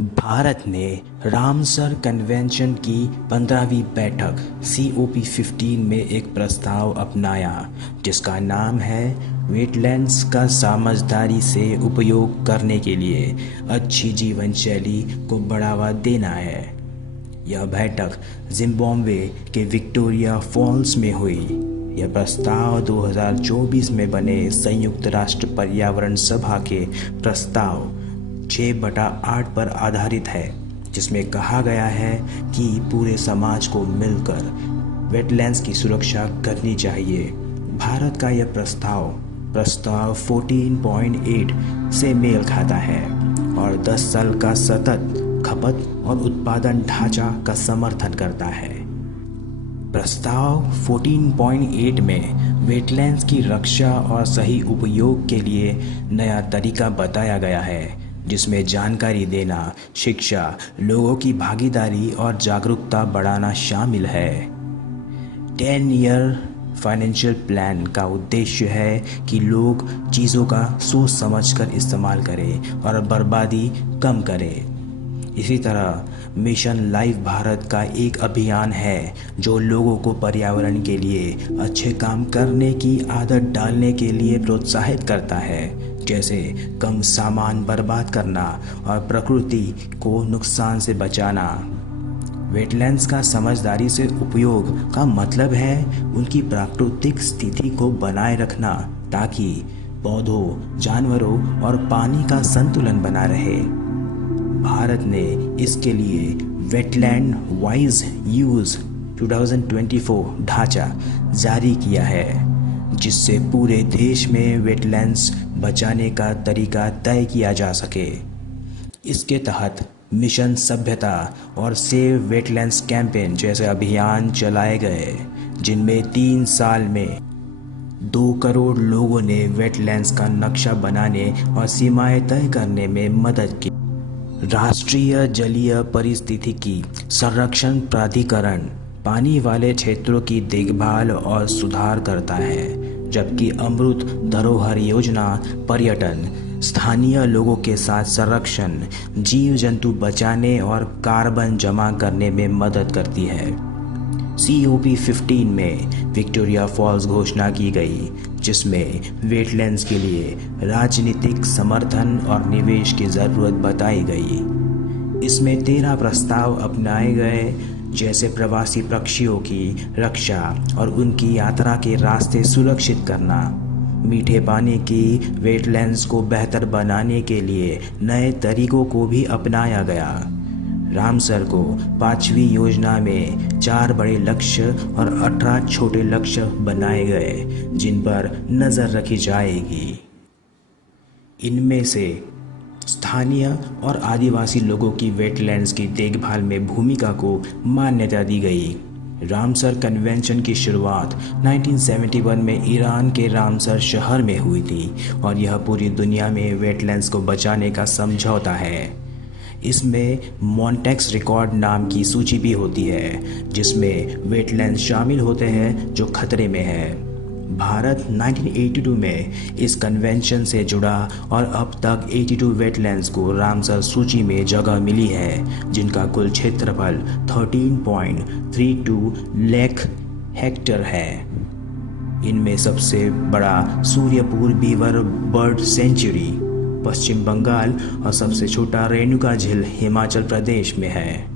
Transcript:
भारत ने Ramsar convention की 15वीं बैठक COP15 में एक प्रस्ताव अपनाया जिसका नाम है वेटलैंड्स का समझदारी से उपयोग करने के लिए अच्छी जीवन शैली को बढ़ावा देना है। यह बैठक जिम्बाब्वे के विक्टोरिया फॉल्स में हुई। यह प्रस्ताव 2024 में बने संयुक्त राष्ट्र पर्यावरण सभा के प्रस्ताव 6/8 पर आधारित है, जिसमें कहा गया है कि पूरे समाज को मिलकर वेटलैंड्स की सुरक्षा करनी चाहिए। भारत का यह प्रस्ताव 14.8 से मेल खाता है और 10 साल का सतत खपत और उत्पादन ढांचा का समर्थन करता है। प्रस्ताव 14.8 में वेटलैंड्स की रक्षा और सही उपयोग के लिए नया तरीका बताया गया है, जिसमें जानकारी देना, शिक्षा, लोगों की भागीदारी और जागरूकता बढ़ाना शामिल है। 10-ईयर फाइनेंशियल प्लान का उद्देश्य है कि लोग चीज़ों का सोच समझकर इस्तेमाल करें और बर्बादी कम करें। इसी तरह मिशन लाइफ भारत का एक अभियान है जो लोगों को पर्यावरण के लिए अच्छे काम करने की आदत डालने के लिए प्रोत्साहित करता है, जैसे कम सामान बर्बाद करना और प्रकृति को नुकसान से बचाना। वेटलैंड्स का समझदारी से उपयोग का मतलब है उनकी प्राकृतिक स्थिति को बनाए रखना ताकि पौधों, जानवरों और पानी का संतुलन बना रहे। भारत ने इसके लिए वेटलैंड वाइज यूज 2024 ढांचा जारी किया है, जिससे पूरे देश में वेटलैंड्स बचाने का तरीका तय किया जा सके। इसके तहत मिशन सभ्यता और सेव वेटलैंड्स कैंपेन जैसे अभियान चलाए गए, जिनमें 3 साल में 2 करोड़ लोगों ने वेटलैंड्स का नक्शा बनाने और सीमाएं तय करने में मदद की। राष्ट्रीय जलीय पारिस्थितिकी संरक्षण प्राधिकरण पानी वाले क्षेत्रों की देखभाल और सुधार करता है, जबकि अमृत धरोहर योजना पर्यटन, स्थानीय लोगों के साथ संरक्षण, जीव जंतु बचाने और कार्बन जमा करने में मदद करती है। COP15 में विक्टोरिया फॉल्स घोषणा की गई, जिसमें वेटलैंड्स के लिए राजनीतिक समर्थन और निवेश की ज़रूरत बताई गई। इसमें 13 प्रस्ताव अपनाए गए, जैसे प्रवासी पक्षियों की रक्षा और उनकी यात्रा के रास्ते सुरक्षित करना, मीठे पानी की वेटलैंड्स को बेहतर बनाने के लिए नए तरीकों को भी अपनाया गया। रामसर को 5वीं योजना में 4 बड़े लक्ष्य और 18 छोटे लक्ष्य बनाए गए, जिन पर नज़र रखी जाएगी। इनमें से स्थानीय और आदिवासी लोगों की वेटलैंड्स की देखभाल में भूमिका को मान्यता दी गई। रामसर कन्वेंशन की शुरुआत 1971 में ईरान के रामसर शहर में हुई थी और यह पूरी दुनिया में वेटलैंड्स को बचाने का समझौता है। इसमें मॉन्टेक्स रिकॉर्ड नाम की सूची भी होती है, जिसमें वेटलैंड्स शामिल होते हैं जो खतरे में है। भारत 1982 में इस कन्वेंशन से जुड़ा और अब तक 82 वेटलैंड्स को रामसर सूची में जगह मिली है, जिनका कुल क्षेत्रफल 13.32 लाख हेक्टेयर है। इनमें सबसे बड़ा सूर्यपुर बीवर बर्ड सेंचुरी पश्चिम बंगाल और सबसे छोटा रेणुका झील हिमाचल प्रदेश में है।